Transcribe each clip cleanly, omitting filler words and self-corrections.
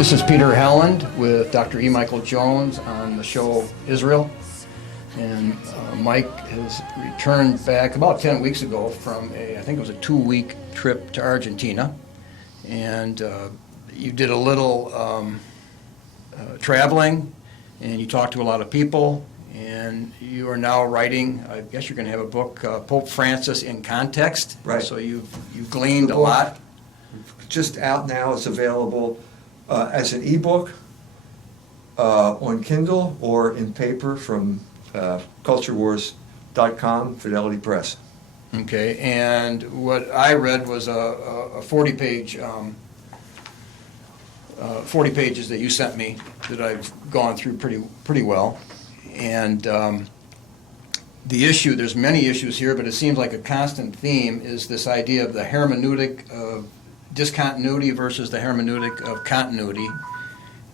This is Peter Helland with Dr. E. Michael Jones on the show Israel. And Mike has returned back about 10 weeks ago from I think it was a 2-week trip to Argentina. And you did a little traveling, and you talked to a lot of people, and you are now writing, I guess you're going to have a book, Pope Francis in Context. Right. So you've gleaned a lot. Just out now. It's available as an ebook on Kindle or in paper from culturewars.com, Fidelity Press. Okay, and what I read was a 40-page, 40 pages that you sent me that I've gone through pretty well. And the issue, there's many issues here, but it seems like a constant theme is this idea of the hermeneutic of discontinuity versus the hermeneutic of continuity.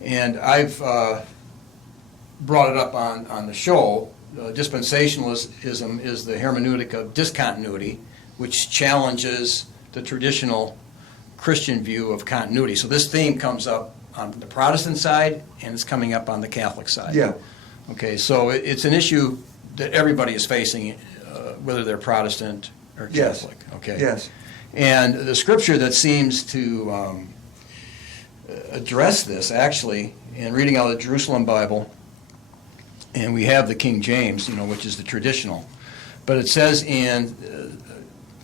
And I've brought it up on the show. Dispensationalism is the hermeneutic of discontinuity, which challenges the traditional Christian view of continuity. So this theme comes up on the Protestant side, and it's coming up on the Catholic side. Yeah. Okay, so it's an issue that everybody is facing, whether they're Protestant or Catholic. Yes. Okay. Yes. And the scripture that seems to address this, actually, in reading out of the Jerusalem Bible, and we have the King James, which is the traditional, but it says in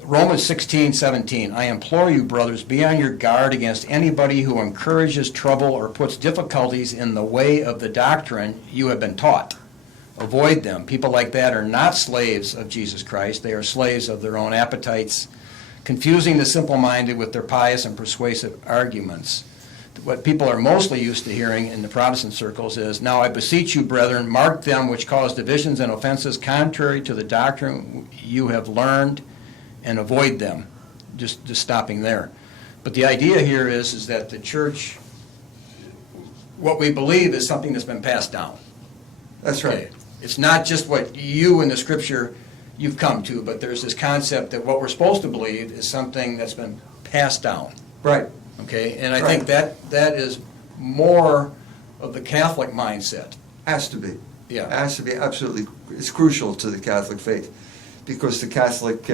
Romans 16:17, I implore you, brothers, be on your guard against anybody who encourages trouble or puts difficulties in the way of the doctrine you have been taught. Avoid them. People like that are not slaves of Jesus Christ. They are slaves of their own appetites, confusing the simple-minded with their pious and persuasive arguments. What people are mostly used to hearing in the Protestant circles is, now I beseech you, brethren, mark them which cause divisions and offenses contrary to the doctrine you have learned, and avoid them. Just stopping there. But the idea here is that the church, what we believe is something that's been passed down. That's right. It's not just what you in the scripture you've come to, but there's this concept that what we're supposed to believe is something that's been passed down. Right. Okay, and I think that is more of the Catholic mindset. Has to be. Yeah. Has to be, absolutely. It's crucial to the Catholic faith, because the Catholic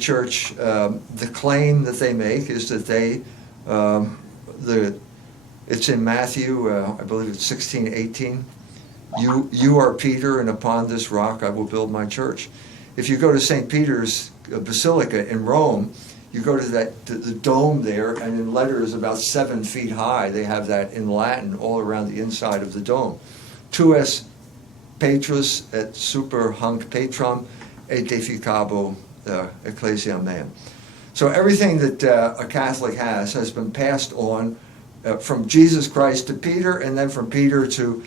Church, the claim that they make is that it's in Matthew, I believe it's 16:18. You are Peter, and upon this rock I will build my church. If you go to St. Peter's Basilica in Rome, you go to the dome there, and in letters about 7 feet high, they have that in Latin all around the inside of the dome. Tu es Petrus et super hanc Petram et deficabo ecclesiam meam. So everything that a Catholic has been passed on from Jesus Christ to Peter, and then from Peter to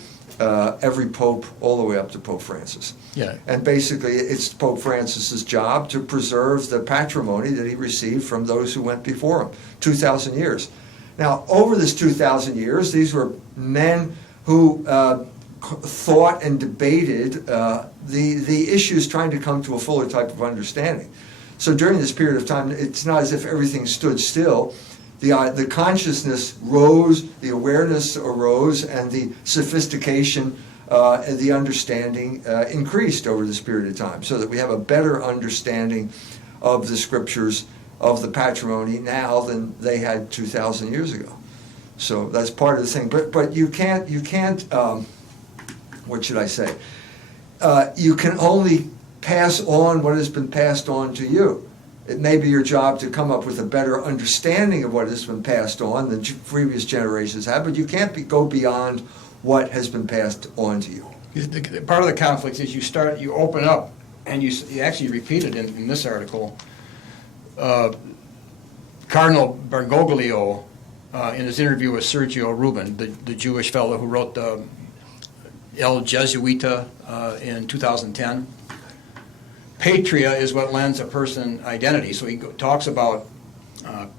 every pope, all the way up to Pope Francis. Yeah. And basically, it's Pope Francis's job to preserve the patrimony that he received from those who went before him, 2,000 years. Now, over this 2,000 years, these were men who thought and debated the issues, trying to come to a fuller type of understanding. So during this period of time, it's not as if everything stood still. The consciousness rose, the awareness arose, and the sophistication and the understanding increased over this period of time, so that we have a better understanding of the scriptures, of the patrimony now than they had 2,000 years ago. So that's part of the thing. But you can't. What should I say? You can only pass on what has been passed on to you. It may be your job to come up with a better understanding of what has been passed on than previous generations have, but you can't go beyond what has been passed on to you. Part of the conflict is you open up, and you actually repeat it in this article. Cardinal Bergoglio, in his interview with Sergio Rubin, the Jewish fellow who wrote the El Jesuita in 2010, patria is what lends a person identity. So he talks about a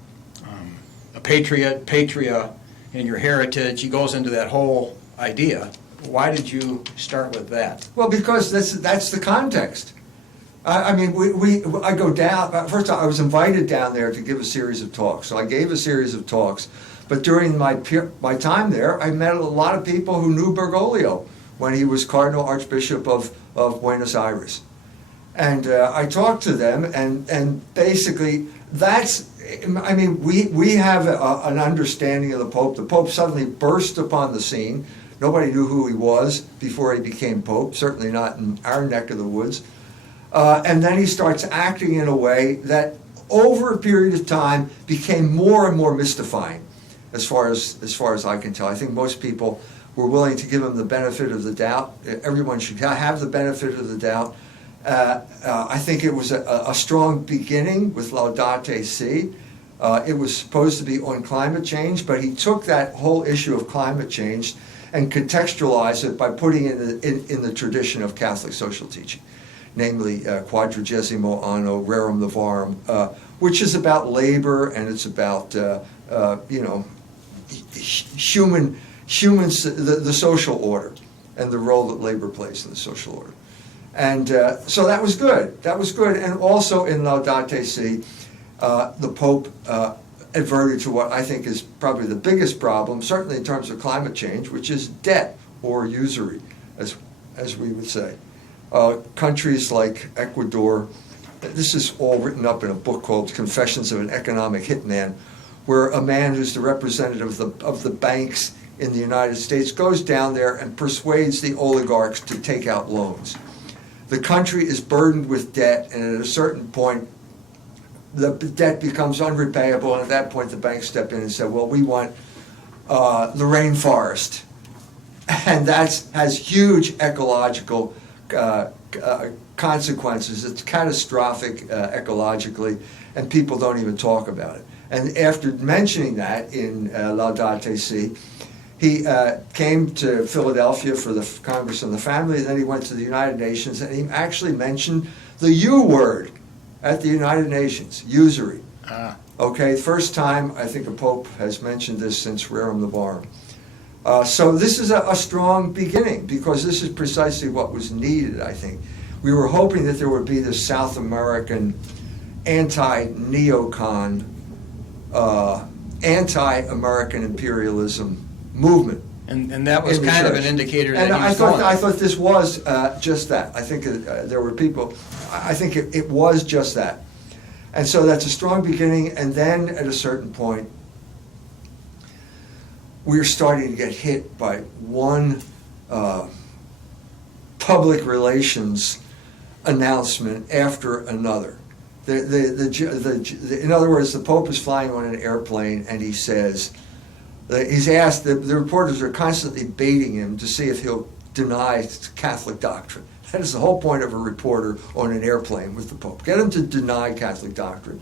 patriot, patria, and your heritage. He goes into that whole idea. Why did you start with that? Well, because that's the context. I mean, I go down. First, I was invited down there to give a series of talks. So I gave a series of talks But during my time there, I met a lot of people who knew Bergoglio when he was Cardinal Archbishop of Buenos Aires. And I talked to them, and basically we have an understanding of the Pope. The Pope suddenly burst upon the scene. Nobody knew who he was before he became Pope, certainly not in our neck of the woods. And then he starts acting in a way that over a period of time became more and more mystifying, as far as I can tell. I think most people were willing to give him the benefit of the doubt. Everyone should have the benefit of the doubt. I think it was a strong beginning with Laudate Si. It was supposed to be on climate change, but he took that whole issue of climate change and contextualized it by putting it in the tradition of Catholic social teaching, namely Quadragesimo Anno Rerum Novarum, which is about labor, and it's about humans, the social order, and the role that labor plays in the social order. And so that was good. That was good. And also in Laudate Si, the Pope adverted to what I think is probably the biggest problem, certainly in terms of climate change, which is debt or usury, as we would say. Countries like Ecuador, this is all written up in a book called Confessions of an Economic Hitman, where a man who's the representative of the banks in the United States goes down there and persuades the oligarchs to take out loans. The country is burdened with debt, and at a certain point, the debt becomes unrepayable, and at that point the banks step in and say, well, we want the rainforest. And that has huge ecological consequences. It's catastrophic ecologically, and people don't even talk about it. And after mentioning that in Laudate Si, he came to Philadelphia for the Congress on the Family, and then he went to the United Nations, and he actually mentioned the U word at the United Nations, usury. Okay, first time I think a pope has mentioned this since Rerum Novarum. So this is a strong beginning, because this is precisely what was needed, I think. We were hoping that there would be this South American anti-neocon, anti-American imperialism movement. And that was kind of an indicator that and he was I thought this was just that. I think there were people, I think it was just that. And so that's a strong beginning, and then at a certain point, we're starting to get hit by one public relations announcement after another. In other words, the Pope is flying on an airplane, and he says, he's asked, the reporters are constantly baiting him to see if he'll deny Catholic doctrine. That is the whole point of a reporter on an airplane with the Pope. Get him to deny Catholic doctrine.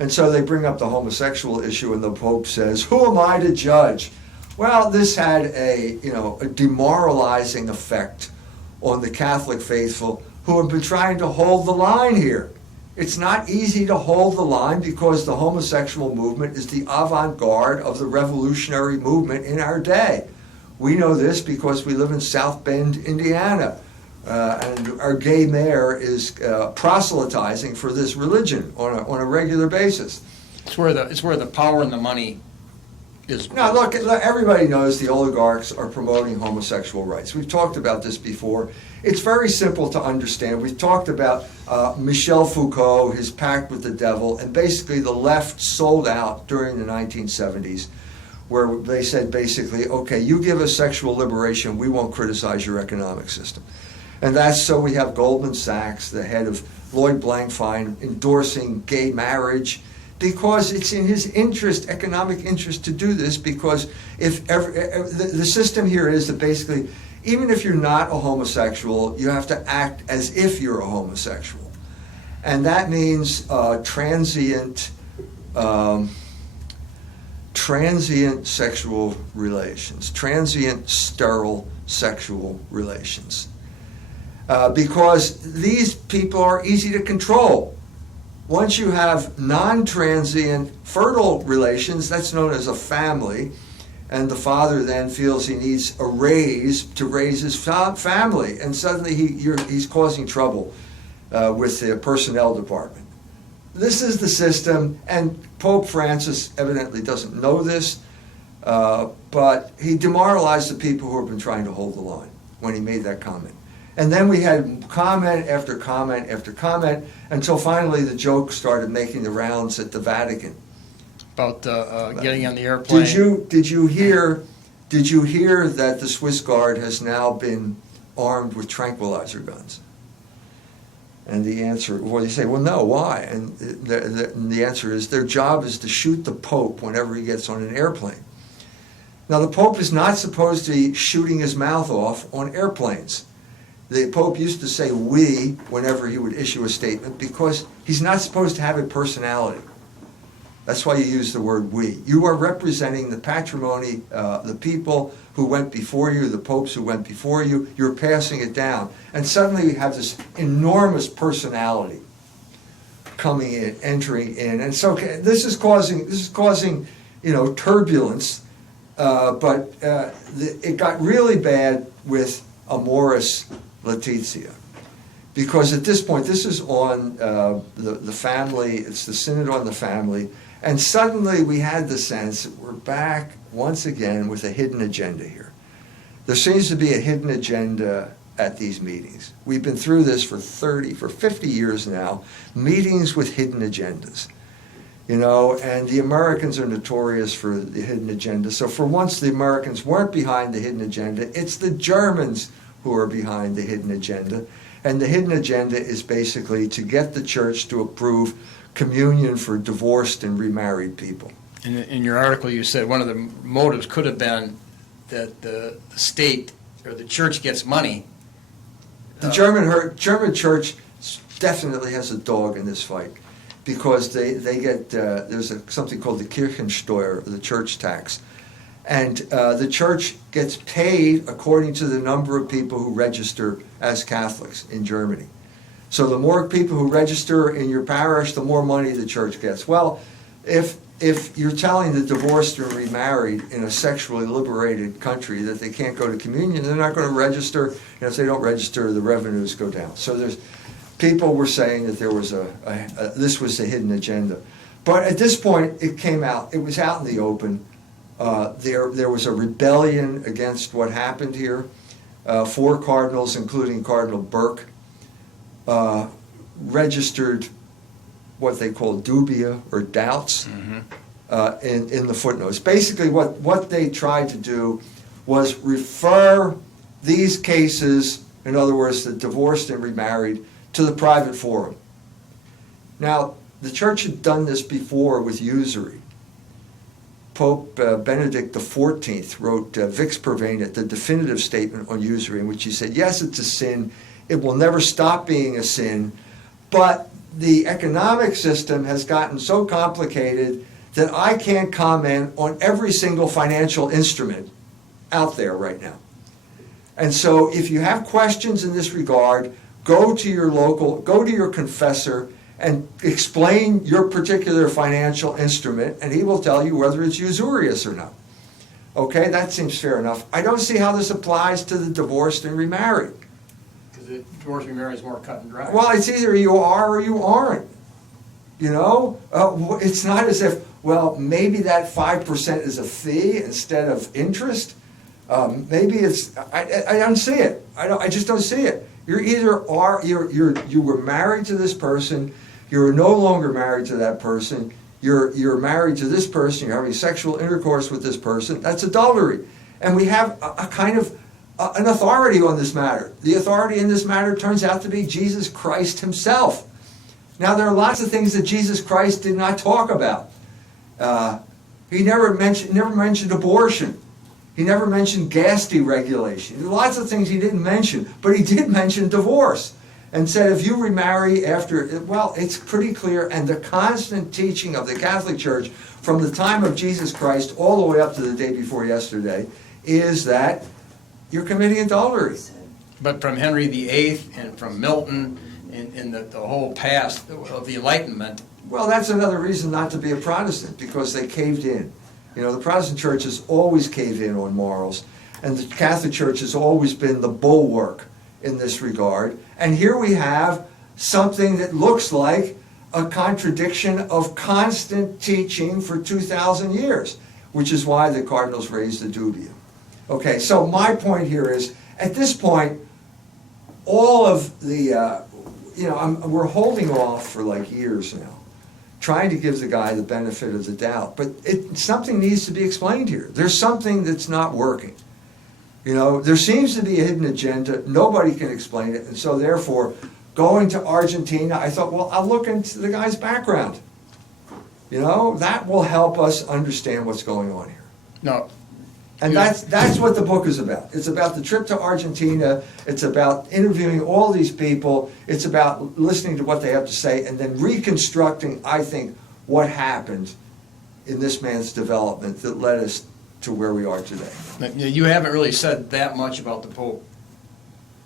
And so they bring up the homosexual issue, and the Pope says, who am I to judge? Well, this had a demoralizing effect on the Catholic faithful who have been trying to hold the line here. It's not easy to hold the line, because the homosexual movement is the avant-garde of the revolutionary movement in our day. We know this because we live in South Bend, Indiana, and our gay mayor is proselytizing for this religion on a regular basis. It's where the power and the money is. Now, look, everybody knows the oligarchs are promoting homosexual rights. We've talked about this before. It's very simple to understand. We've talked about Michel Foucault, his pact with the devil, and basically the left sold out during the 1970s, where they said basically, okay, you give us sexual liberation, we won't criticize your economic system. And that's so we have Goldman Sachs, the head of Lloyd Blankfein, endorsing gay marriage, because it's in his interest, economic interest, to do this, because the system here is that basically, even if you're not a homosexual, you have to act as if you're a homosexual. And that means transient sexual relations, transient sterile sexual relations. Because these people are easy to control. Once you have non-transient fertile relations, that's known as a family, and the father then feels he needs a raise to raise his family, and suddenly he's causing trouble with the personnel department. This is the system, and Pope Francis evidently doesn't know this, But he demoralized the people who have been trying to hold the line when he made that comment. And then we had comment after comment after comment until finally the joke started making the rounds at the Vatican. About getting on the airplane. Did you hear that the Swiss Guard has now been armed with tranquilizer guns? And the answer, well, you say, well, no, why? And the answer is their job is to shoot the Pope whenever he gets on an airplane. Now, the Pope is not supposed to be shooting his mouth off on airplanes. The Pope used to say "we" whenever he would issue a statement because he's not supposed to have a personality. That's why you use the word "we." You are representing the patrimony, the people who went before you, the popes who went before you. You're passing it down. And suddenly you have this enormous personality coming in, entering in. And so this is causing turbulence. But it got really bad with Amoris Laetitia. Because at this point, this is on the family, it's the Synod on the Family, and suddenly we had the sense that we're back once again with a hidden agenda here. There seems to be a hidden agenda at these meetings. We've been through this for 50 years now, meetings with hidden agendas. And the Americans are notorious for the hidden agenda. So for once, the Americans weren't behind the hidden agenda. It's the Germans who are behind the hidden agenda. And the hidden agenda is basically to get the church to approve communion for divorced and remarried people. In your article, you said one of the motives could have been that the state or the church gets money. The German church definitely has a dog in this fight because they get, there's something called the Kirchensteuer, the church tax. And the church gets paid according to the number of people who register as Catholics in Germany. So the more people who register in your parish, the more money the church gets. Well, if you're telling the divorced or remarried in a sexually liberated country that they can't go to communion, they're not going to register. If they don't register, the revenues go down. So people were saying that there was this was the hidden agenda. But at this point, it came out. It was out in the open. There was a rebellion against what happened here. 4 cardinals, including Cardinal Burke, registered what they call dubia or doubts in the footnotes. Basically, what they tried to do was refer these cases, in other words, the divorced and remarried, to the private forum. Now, the church had done this before with usury. Pope Benedict XIV wrote Vix Purvenit, the definitive statement on usury, in which he said, yes, it's a sin, it will never stop being a sin, but the economic system has gotten so complicated that I can't comment on every single financial instrument out there right now. And so if you have questions in this regard, go to your confessor and explain your particular financial instrument, and he will tell you whether it's usurious or not. Okay, that seems fair enough. I don't see how this applies to the divorced and remarried. Because the divorced and remarried is more cut and dry. Well, it's either you are or you aren't. It's not as if, well, maybe that 5% is a fee instead of interest. Maybe it's, I don't see it. I just don't see it. You were married to this person, you're no longer married to that person, you're married to this person, you're having sexual intercourse with this person, that's adultery. And we have a kind of an authority on this matter. The authority in this matter turns out to be Jesus Christ himself. Now, there are lots of things that Jesus Christ did not talk about. He never mentioned abortion. He never mentioned gas deregulation. There are lots of things he didn't mention, but he did mention divorce and said if you remarry after, well, it's pretty clear, and the constant teaching of the Catholic Church from the time of Jesus Christ all the way up to the day before yesterday is that you're committing adultery. But from Henry VIII and from Milton in the whole past of the Enlightenment. Well, that's another reason not to be a Protestant, because they caved in. The Protestant church has always caved in on morals, and the Catholic Church has always been the bulwark in this regard. And here we have something that looks like a contradiction of constant teaching for 2,000 years. which is why the cardinals raised the dubia. Okay, so my point here is, at this point, all of the, we're holding off for like years now, trying to give the guy the benefit of the doubt, but something needs to be explained here. There's something that's not working. There seems to be a hidden agenda. Nobody can explain it, and so therefore, going to Argentina, I thought, well, I'll look into the guy's background. That will help us understand what's going on here. No. And that's what the book is about. It's about the trip to Argentina. It's about interviewing all these people. It's about listening to what they have to say and then reconstructing, I think, what happened in this man's development that led us to where we are today. You haven't really said that much about the Pope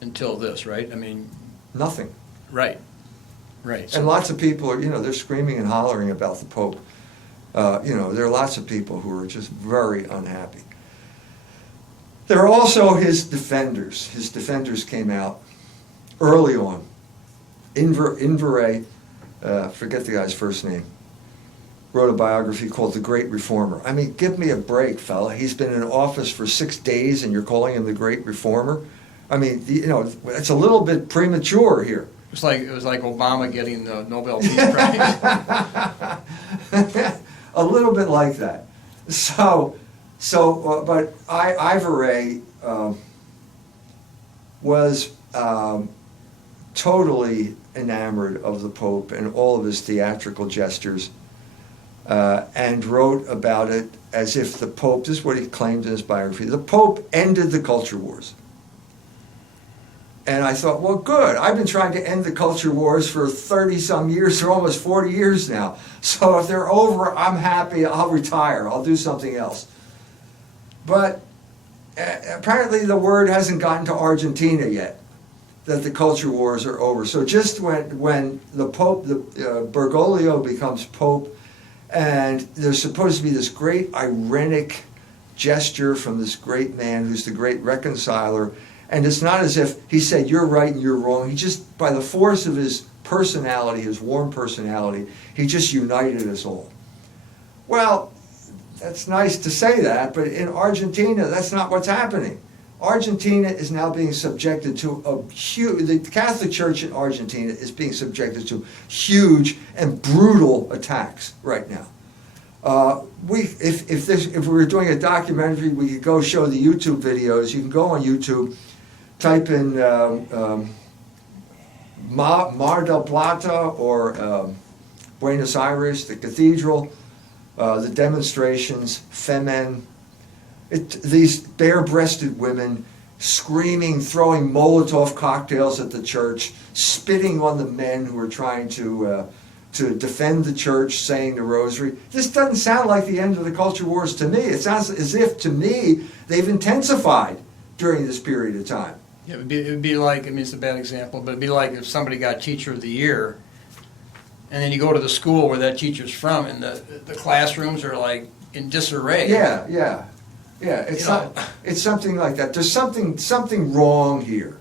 until this, right? I mean... Nothing. Right. And lots of people are, they're screaming and hollering about the Pope. There are lots of people who are just very unhappy. There are also his defenders. His defenders came out early on. Inverray, forget the guy's first name, wrote a biography called The Great Reformer. I mean, give me a break, fella. He's been in office for 6 days and you're calling him the Great Reformer? I mean, it's a little bit premature here. It was like Obama getting the Nobel Peace Prize. A little bit like that. But Iveray was totally enamored of the Pope and all of his theatrical gestures, and wrote about it as if the Pope, this is what he claimed in his biography, the Pope ended the culture wars. And I thought, well, good. I've been trying to end the culture wars for 30-some years, or almost 40 years now. So if they're over, I'm happy. I'll retire. I'll do something else. But apparently the word hasn't gotten to Argentina yet that the culture wars are over. So just when the Pope, Bergoglio becomes Pope, and there's supposed to be this great irenic gesture from this great man who's the great reconciler, and it's not as if he said, you're right and you're wrong. He just, by the force of his personality, his warm personality, he just united us all. Well, that's nice to say that, but in Argentina, that's not what's happening. Argentina is now being subjected to the Catholic Church in Argentina is being subjected to huge and brutal attacks right now. If we were doing a documentary, we could go show the YouTube videos. You can go on YouTube, type in Mar del Plata or Buenos Aires, the cathedral, the demonstrations, Femen, these bare-breasted women screaming, throwing Molotov cocktails at the church, spitting on the men who are trying to defend the church, saying the rosary. This doesn't sound like the end of the culture wars to me. It sounds as if, to me, they've intensified during this period of time. Yeah, it would be like, I mean, it's a bad example, but it'd be like if somebody got Teacher of the Year, and then you go to the school where that teacher's from, and the classrooms are like in disarray. Yeah. It's something like that. There's something wrong here.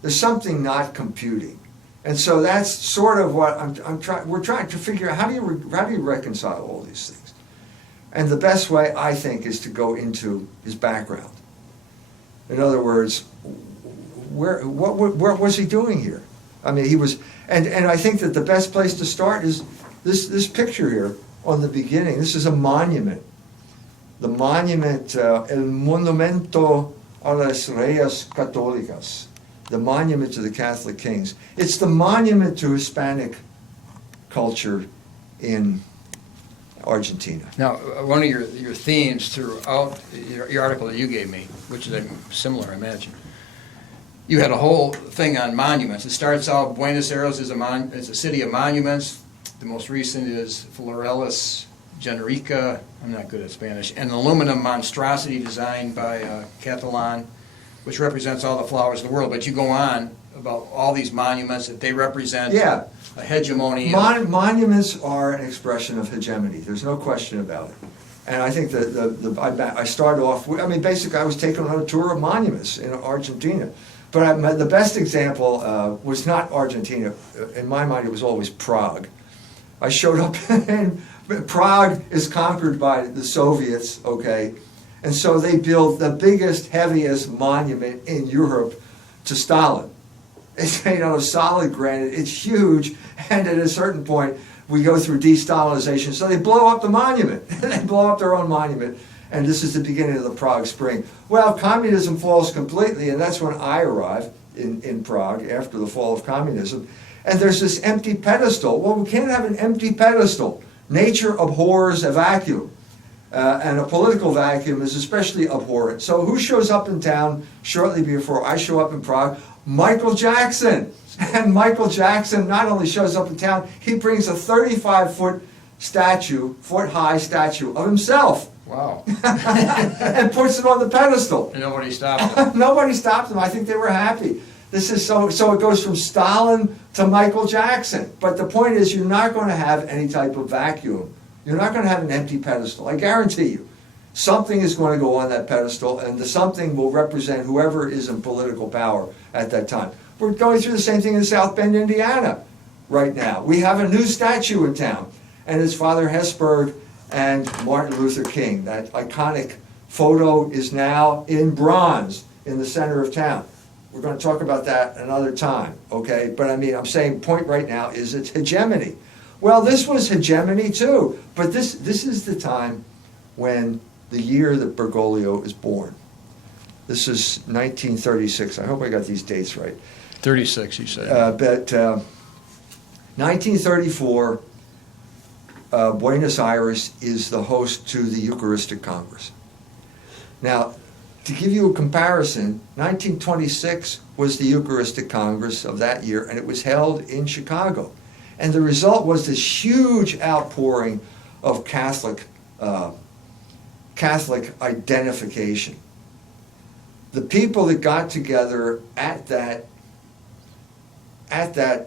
There's something not computing. And so that's sort of what we're trying to figure out. How do you reconcile all these things? And the best way, I think, is to go into his background. In other words, what was he doing here? I mean, he was, and I think that the best place to start is this picture here on the beginning. This is a monument. The monument, El Monumento a las Reyes Católicas. The monument to the Catholic kings. It's the monument to Hispanic culture in Argentina. Now, one of your themes throughout your article that you gave me, which is similar, I imagine, you had a whole thing on monuments. It starts out, Buenos Aires is a city of monuments. The most recent is Florelis Generica, I'm not good at Spanish, an aluminum monstrosity designed by Catalan, which represents all the flowers of the world. But you go on about all these monuments that they represent a hegemony. Monuments are an expression of hegemony. There's no question about it. And I think that I started off with, I mean, basically I was taken on a tour of monuments in Argentina. But the best example was not Argentina. In my mind, it was always Prague. I showed up in Prague is conquered by the Soviets, okay? And so they build the biggest, heaviest monument in Europe to Stalin. It's made out of solid granite, it's huge, and at a certain point, we go through de-Stalinization, so they blow up the monument. They blow up their own monument, and this is the beginning of the Prague Spring. Well, communism falls completely, and that's when I arrive in Prague, after the fall of communism, and there's this empty pedestal. Well, we can't have an empty pedestal. Nature abhors a vacuum, and a political vacuum is especially abhorrent. So who shows up in town shortly before I show up in Prague? Michael Jackson. And Michael Jackson not only shows up in town, he brings a 35-foot statue, foot-high statue of himself. Wow. And puts it on the pedestal. And nobody stopped him. Nobody stopped them. I think they were happy. This is so it goes from Stalin to Michael Jackson. But the point is, you're not going to have any type of vacuum. You're not going to have an empty pedestal. I guarantee you. Something is going to go on that pedestal, and the something will represent whoever is in political power at that time. We're going through the same thing in South Bend, Indiana, right now. We have a new statue in town, and it's Father Hesburgh and Martin Luther King. That iconic photo is now in bronze in the center of town. We're going to talk about that another time, okay? But I mean, I'm saying point right now is it's hegemony. Well, this was hegemony too, but this is the time when the year that Bergoglio is born. This is 1936. I hope I got these dates right. 36, you said. But 1934, Buenos Aires is the host to the Eucharistic Congress. Now, to give you a comparison, 1926 was the Eucharistic Congress of that year, and it was held in Chicago. And the result was this huge outpouring of Catholic identification. The people that got together at that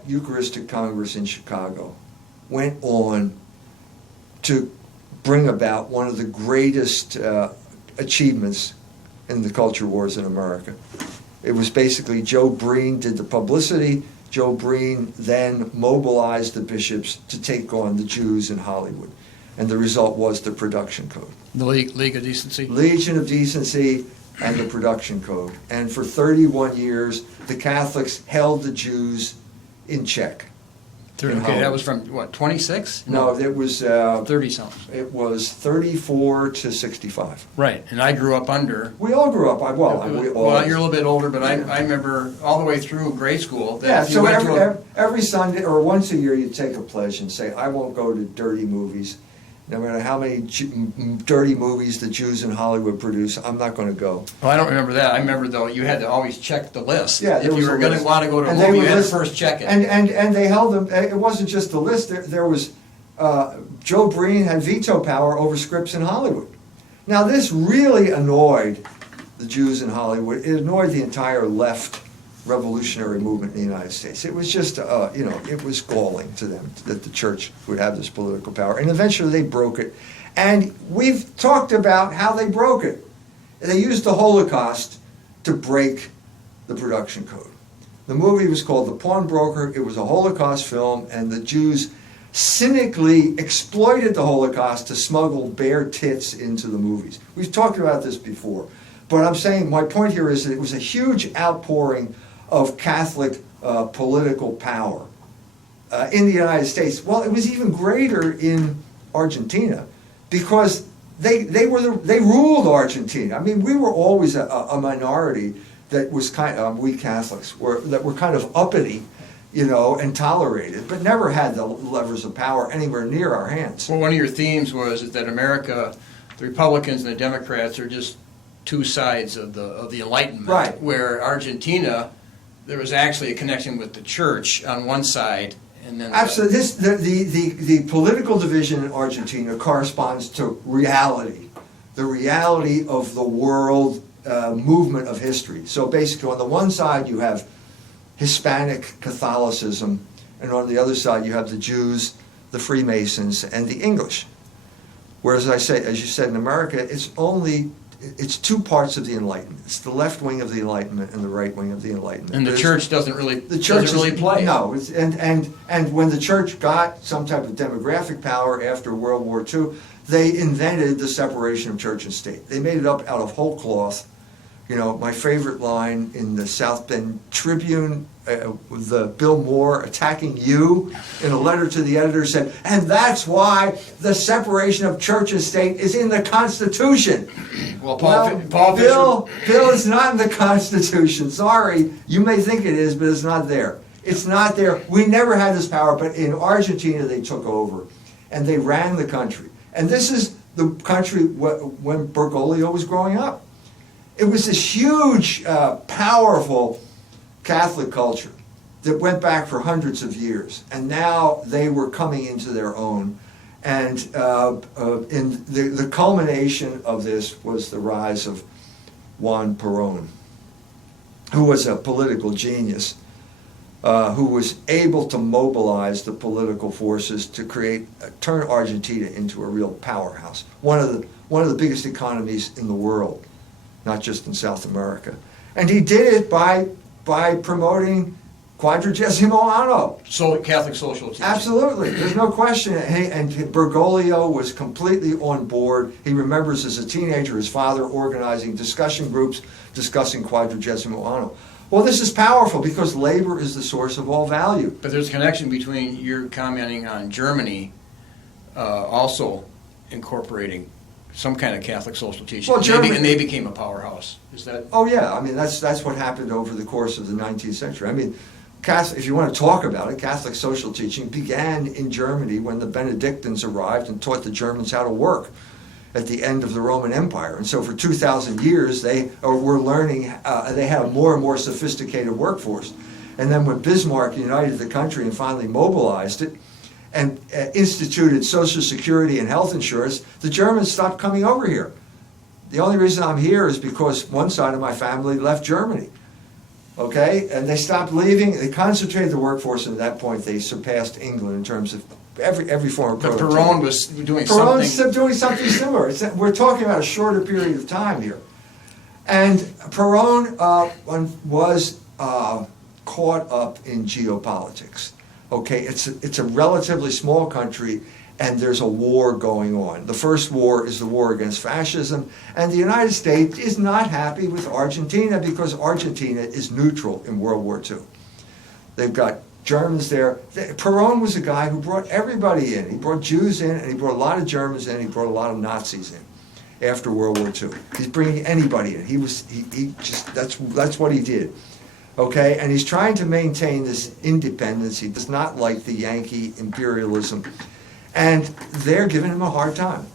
Eucharistic Congress in Chicago went on to bring about one of the greatest achievements in the culture wars in America. It was basically Joe Breen did the publicity. Joe Breen then mobilized the bishops to take on the Jews in Hollywood. And the result was the production code. The League of Decency? Legion of Decency and the production code. And for 31 years, the Catholics held the Jews in check. Okay, that was from, what, 26? No, it was 30-something. it was 34 to 65. Right, and I grew up under. We all grew up. Well, you're a little bit older, but I remember all the way through grade school. That Yeah, so every Sunday, or once a year, you take a pledge and say, I won't go to dirty movies. No matter how many dirty movies the Jews in Hollywood produce, I'm not going to go. Well, I don't remember that. I remember, though, you had to always check the list. Yeah, if you were going to want to go to a movie, you had to first check it. And they held them. It wasn't just the list. There was Joe Breen had veto power over scripts in Hollywood. Now, this really annoyed the Jews in Hollywood. It annoyed the entire left revolutionary movement in the United States. It was just, it was galling to them that the church would have this political power. And eventually they broke it. And we've talked about how they broke it. They used the Holocaust to break the production code. The movie was called The Pawnbroker. It was a Holocaust film, and the Jews cynically exploited the Holocaust to smuggle bare tits into the movies. We've talked about this before. But I'm saying, my point here is that it was a huge outpouring of Catholic political power in the United States. Well, it was even greater in Argentina because they ruled Argentina. I mean, we were always a minority that was we Catholics that were kind of uppity, and tolerated, but never had the levers of power anywhere near our hands. Well, one of your themes was that America, the Republicans and the Democrats are just two sides of the Enlightenment. Right. Where Argentina, there was actually a connection with the church on one side, and then absolutely, the political division in Argentina corresponds to reality, the reality of the world movement of history. So basically, on the one side you have Hispanic Catholicism, and on the other side you have the Jews, the Freemasons, and the English. Whereas as you said, in America, it's only it's two parts of the Enlightenment. It's the left wing of the Enlightenment and the right wing of the Enlightenment. And the church doesn't really play. No, and when the church got some type of demographic power after World War II, they invented the separation of church and state. They made it up out of whole cloth. You know, my favorite line in the South Bend Tribune, the Bill Moore attacking you in a letter to the editor said, and that's why the separation of church and state is in the Constitution. Well, Bill is not in the Constitution. Sorry, you may think it is, but it's not there. It's not there. We never had this power, but in Argentina they took over, and they ran the country. And this is the country when Bergoglio was growing up. It was this huge, powerful Catholic culture that went back for hundreds of years, and now they were coming into their own. And in the culmination of this was the rise of Juan Perón, who was a political genius, who was able to mobilize the political forces to turn Argentina into a real powerhouse, one of the biggest economies in the world, not just in South America. And he did it by promoting Quadragesimo Anno. So Catholic social teaching. Absolutely, there's no question. And Bergoglio was completely on board. He remembers as a teenager his father organizing discussion groups discussing Quadragesimo Anno. Well, this is powerful because labor is the source of all value. But there's a connection between your commenting on Germany also incorporating some kind of Catholic social teaching. Well, Germany, and they became a powerhouse. Is that? Oh yeah, I mean that's what happened over the course of the 19th century. I mean, if you want to talk about it, Catholic social teaching began in Germany when the Benedictines arrived and taught the Germans how to work at the end of the Roman Empire. And so for 2,000 years they were learning, they had a more and more sophisticated workforce. And then when Bismarck united the country and finally mobilized it and instituted Social Security and health insurance, the Germans stopped coming over here. The only reason I'm here is because one side of my family left Germany. Okay, and they stopped leaving. They concentrated the workforce, and at that point, they surpassed England in terms of every form of productivity. But Perón was doing Perón's doing something similar. We're talking about a shorter period of time here, and Perón was caught up in geopolitics. Okay, it's a relatively small country, and there's a war going on. The first war is the war against fascism, and the United States is not happy with Argentina because Argentina is neutral in World War II. They've got Germans there. Perón was a guy who brought everybody in. He brought Jews in, and he brought a lot of Germans in. He brought a lot of Nazis in after World War II. He's bringing anybody in. That's what he did. Okay, and he's trying to maintain this independence. He does not like the Yankee imperialism. And they're giving him a hard time.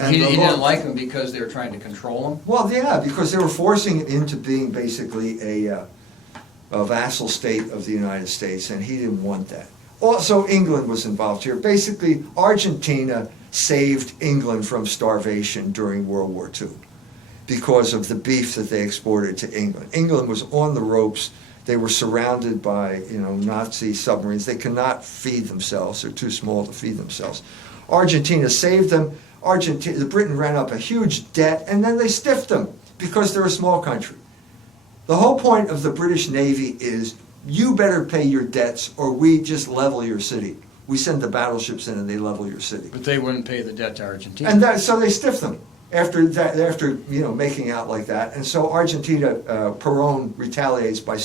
And he didn't like them because they were trying to control him? Well, yeah, because they were forcing him into being basically a vassal state of the United States, and he didn't want that. Also, England was involved here. Basically, Argentina saved England from starvation during World War II because of the beef that they exported to England. England was on the ropes. They were surrounded by, Nazi submarines. They cannot feed themselves. They're too small to feed themselves. Argentina saved them. Britain ran up a huge debt, and then they stiffed them because they're a small country. The whole point of the British Navy is you better pay your debts or we just level your city. We send the battleships in and they level your city. But they wouldn't pay the debt to Argentina. And so they stiffed them after making out like that. And so Argentina, Perón retaliates by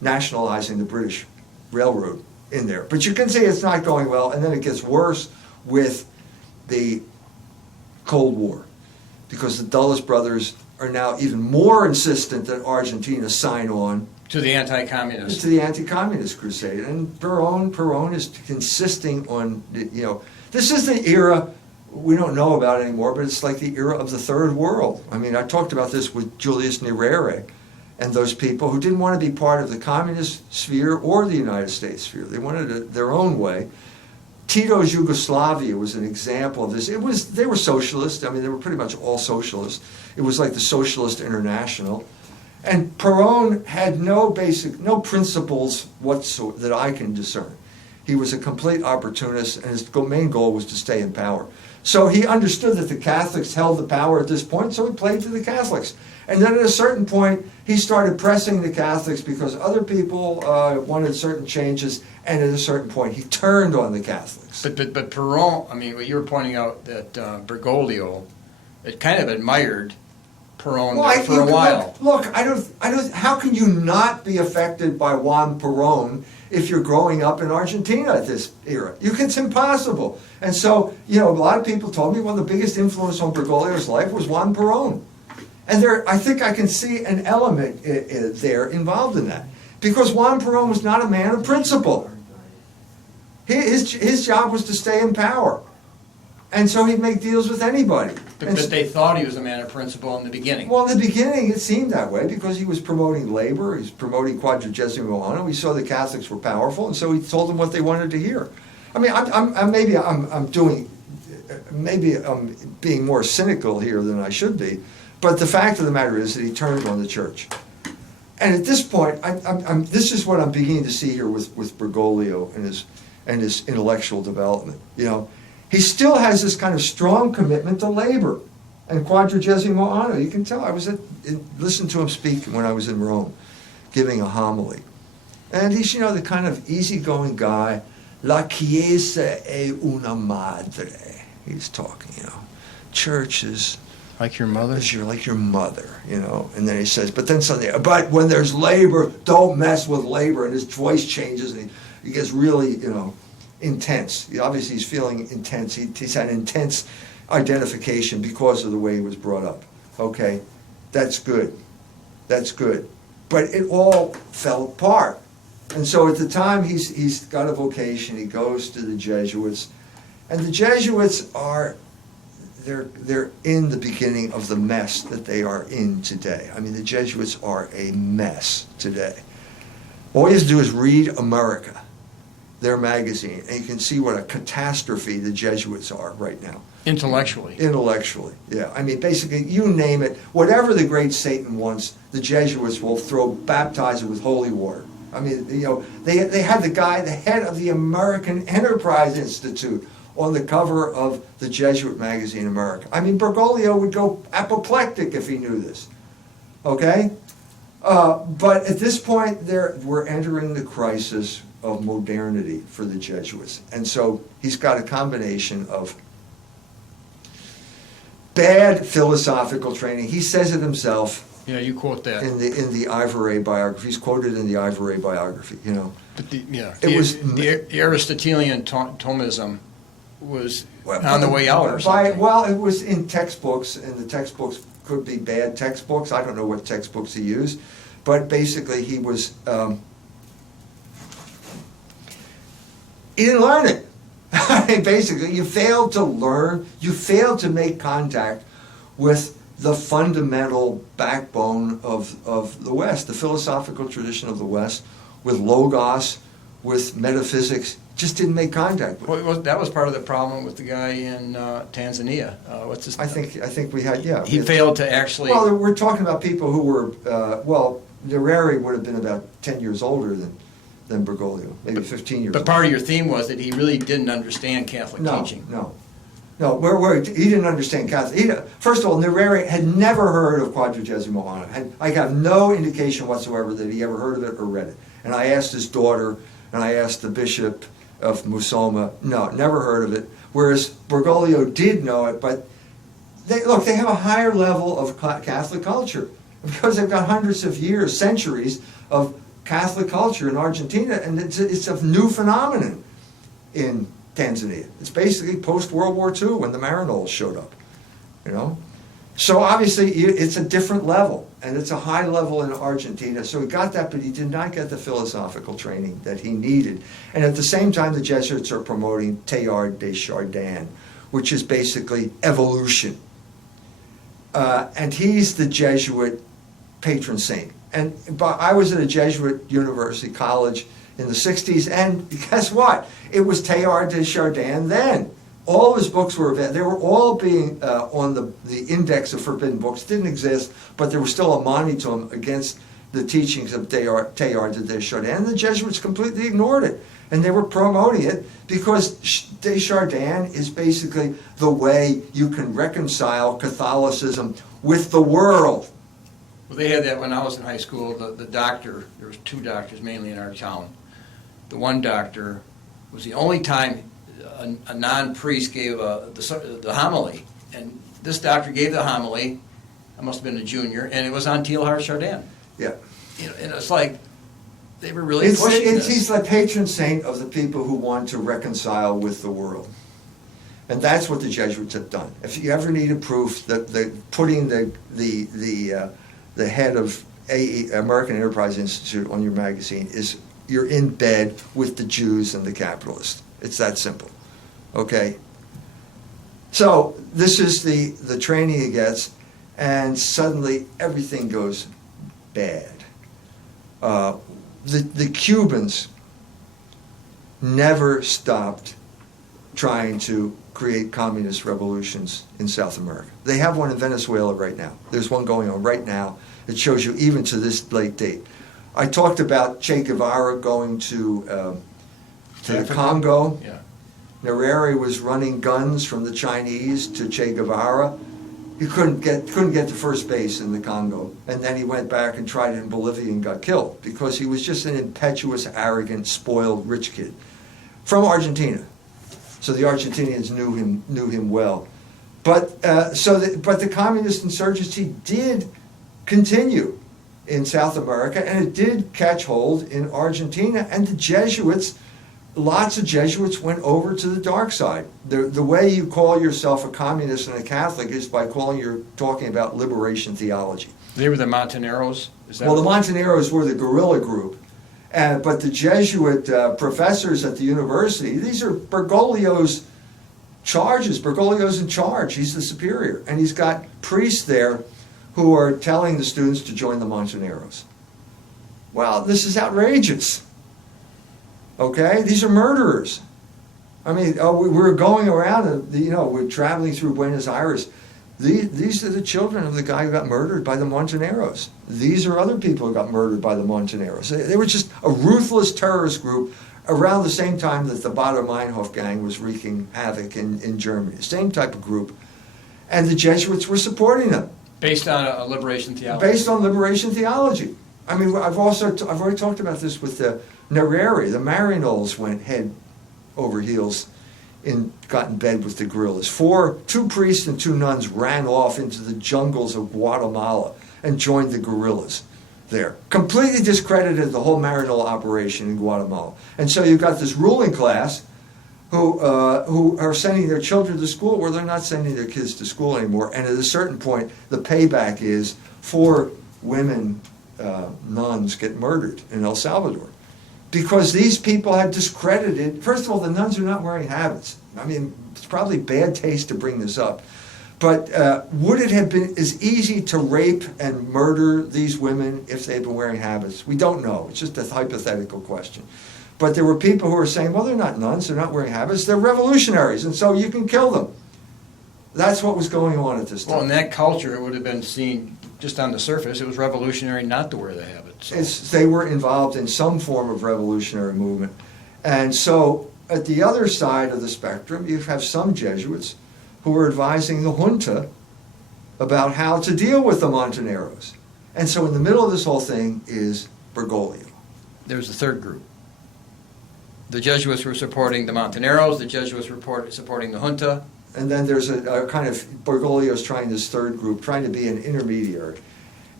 nationalizing the British Railroad in there. But you can see it's not going well, and then it gets worse with the Cold War, because the Dulles brothers are now even more insistent that Argentina sign on to the anti-communist crusade. And Perón is insisting on, this is the era we don't know about anymore, but it's like the era of the Third World. I mean, I talked about this with Julius Nyerere and those people who didn't want to be part of the communist sphere or the United States sphere. They wanted it their own way. Tito's Yugoslavia was an example of this. They were socialists. I mean, they were pretty much all socialists. It was like the Socialist International. And Perón had no principles whatsoever that I can discern. He was a complete opportunist, and his main goal was to stay in power. So he understood that the Catholics held the power at this point, so he played to the Catholics. And then at a certain point, he started pressing the Catholics because other people wanted certain changes, and at a certain point, he turned on the Catholics. But Perron, I mean, what you were pointing out, that Bergoglio, it kind of admired Perron for a while. Look, I don't. How can you not be affected by Juan Perón if you're growing up in Argentina at this era? It's impossible. And so, a lot of people told me one of the biggest influence on Bergoglio's life was Juan Perón. And I think I can see an element there involved in that. Because Juan Perón was not a man of principle. His job was to stay in power. And so he'd make deals with anybody. But they thought he was a man of principle in the beginning. Well, in the beginning it seemed that way because he was promoting labor, he was promoting quadragesimo anno, he saw the Catholics were powerful, and so he told them what they wanted to hear. I mean, maybe I'm being more cynical here than I should be, but the fact of the matter is that he turned on the church. And at this point, this is what I'm beginning to see here with Bergoglio and his intellectual development. He still has this kind of strong commitment to labor and quadragesimo anno. You can tell. I listened to him speak when I was in Rome, giving a homily. And he's, the kind of easygoing guy. La Chiesa è una madre. He's talking, Church is like your mother? Like your mother, And then he says, but then suddenly, but when there's labor, don't mess with labor. And his voice changes and he gets really, intense. Obviously, he's feeling intense. He's had intense identification because of the way he was brought up. Okay, that's good. That's good. But it all fell apart. And so at the time, he's got a vocation. He goes to the Jesuits. And the Jesuits they're in the beginning of the mess that they are in today. I mean, the Jesuits are a mess today. All you have to do is read America, their magazine, and you can see what a catastrophe the Jesuits are right now. Intellectually, yeah. I mean, basically, you name it, whatever the great Satan wants, the Jesuits will baptize it with holy water. I mean, they had the head of the American Enterprise Institute on the cover of the Jesuit magazine America. I mean, Bergoglio would go apoplectic if he knew this. Okay? But at this point, we're entering the crisis of modernity for the Jesuits. And so he's got a combination of bad philosophical training. He says it himself. Yeah, you quote that. In the Ivoire biography. He's quoted in the Ivoire biography, But the Aristotelian Thomism was on the way out or something. It was in textbooks, and the textbooks could be bad textbooks. I don't know what textbooks he used. But basically he was... he didn't learn it. I mean, basically, you failed to learn, you failed to make contact with the fundamental backbone of the West, the philosophical tradition of the West, with logos, with metaphysics, just didn't make contact with it. Well, that was part of the problem with the guy in Tanzania. What's his name? I think we had, yeah. He failed to actually... Well, we're talking about people who were, Nyerere would have been about 10 years older than Bergoglio, maybe 15 years But old. part of your theme was that he really didn't understand Catholic teaching. No, he didn't understand Catholic. First of all, Nyerere had never heard of quadragesimo anno. I have no indication whatsoever that he ever heard of it or read it. And I asked his daughter, and I asked the bishop of Musoma, no, never heard of it. Whereas Bergoglio did know it, but they have a higher level of Catholic culture because they've got hundreds of years, centuries of Catholic culture in Argentina, and it's a new phenomenon in Tanzania. It's basically post-World War II when the Maranols showed up, So obviously it's a different level, and it's a high level in Argentina. So he got that, but he did not get the philosophical training that he needed. And at the same time, the Jesuits are promoting Teilhard Chardin, which is basically evolution. And he's the Jesuit patron saint. And I was at a Jesuit university college in the 60s, and guess what? It was Teilhard de Chardin then. All of his books were available. They were all being on the index of forbidden books. Didn't exist, but there was still a monitum against the teachings of Teilhard de Chardin, and the Jesuits completely ignored it. And they were promoting it because Chardin is basically the way you can reconcile Catholicism with the world. Well, they had that when I was in high school. The doctor, there was two doctors mainly in our town. The one doctor was the only time a non-priest gave the homily. And this doctor gave the homily. I must have been a junior, and it was on Teilhard Chardin. Yeah. You know, and it's like they were really pushing this. He's the patron saint of the people who want to reconcile with the world. And that's what the Jesuits have done. If you ever need a proof that putting the head of American Enterprise Institute on your magazine is you're in bed with the Jews and the capitalists. It's that simple. Okay? So this is the training he gets, and suddenly everything goes bad. The Cubans never stopped trying to create communist revolutions in South America. They have one in Venezuela right now. There's one going on right now that shows you even to this late date. I talked about Che Guevara going to the Congo. Yeah. Nyerere was running guns from the Chinese to Che Guevara. He couldn't get to first base in the Congo, and then he went back and tried it in Bolivia and got killed because he was just an impetuous, arrogant, spoiled, rich kid from Argentina. So the Argentinians knew him well, but the communist insurgency did continue in South America, and it did catch hold in Argentina, and the Jesuits. Lots of Jesuits went over to the dark side. The way you call yourself a communist and a Catholic is by talking about liberation theology. They were the Montoneros? Is that Well, the Montoneros were the guerrilla group, but the Jesuit professors at the university, these are Bergoglio's charges. Bergoglio's in charge. He's the superior. And he's got priests there who are telling the students to join the Montoneros. Well, this is outrageous. Okay, these are murderers. I mean, we're going around, we're traveling through Buenos Aires. These are the children of the guy who got murdered by the Montoneros. These are other people who got murdered by the Montoneros. They were just a ruthless terrorist group around the same time that the Baader-Meinhof gang was wreaking havoc in Germany. Same type of group. And the Jesuits were supporting them. based on a liberation theology? Based on liberation theology. I mean, I've already talked about this with the Nyerere. The Marinols went head over heels got in bed with the guerrillas. Two priests and 2 nuns ran off into the jungles of Guatemala and joined the guerrillas there. Completely discredited the whole Marinol operation in Guatemala. And so you've got this ruling class who are sending their children to school where they're not sending their kids to school anymore. And at a certain point, the payback is 4 women nuns get murdered in El Salvador. Because these people had discredited, first of all, the nuns are not wearing habits. I mean, it's probably bad taste to bring this up. But would it have been as easy to rape and murder these women if they'd been wearing habits? We don't know. It's just a hypothetical question. But there were people who were saying, well, they're not nuns, they're not wearing habits, they're revolutionaries, and so you can kill them. That's what was going on at this time. Well, in that culture, it would have been seen just on the surface, it was revolutionary not to wear the habit. So. They were involved in some form of revolutionary movement. And so at the other side of the spectrum, you have some Jesuits who were advising the junta about how to deal with the Montoneros. And so in the middle of this whole thing is Bergoglio. There was a third group. The Jesuits were supporting the Montoneros, the Jesuits were supporting the junta. And then there's a kind of, Bergoglio's trying this third group, trying to be an intermediary.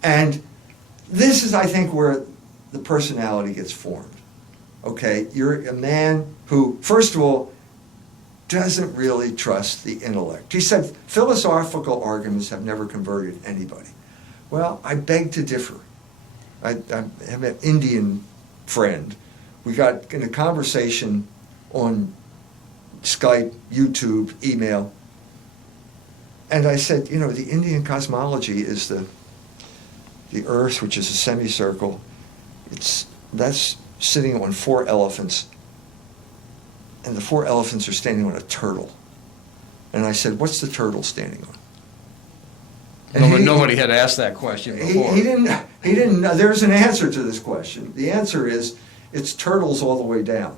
And this is, I think, where the personality gets formed. Okay, you're a man who, first of all, doesn't really trust the intellect. He said, philosophical arguments have never converted anybody. Well, I beg to differ. I have an Indian friend. We got in a conversation on Skype, YouTube, email, and I said, you know, the Indian cosmology is the Earth, which is a semicircle. That's sitting on 4 elephants, and the 4 elephants are standing on a turtle. And I said, what's the turtle standing on? And nobody had asked that question before. He didn't know. There's an answer to this question. The answer is, it's turtles all the way down.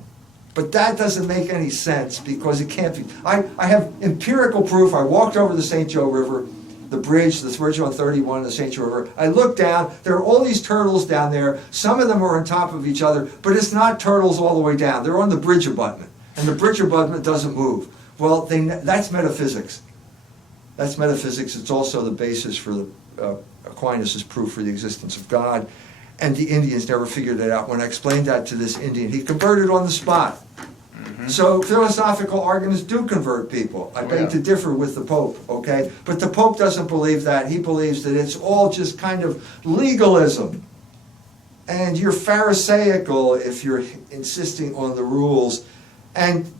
But that doesn't make any sense because it can't be. I have empirical proof. I walked over the St. Joe River, the bridge on 31, the St. Joe River. I looked down. There are all these turtles down there. Some of them are on top of each other, but it's not turtles all the way down. They're on the bridge abutment, and the bridge abutment doesn't move. Well, that's metaphysics. That's metaphysics. It's also the basis for Aquinas' proof for the existence of God. And the Indians never figured that out. When I explained that to this Indian, he converted on the spot. So philosophical arguments do convert people. I beg to differ with the Pope, okay? But the Pope doesn't believe that. He believes that it's all just kind of legalism. And you're pharisaical if you're insisting on the rules. And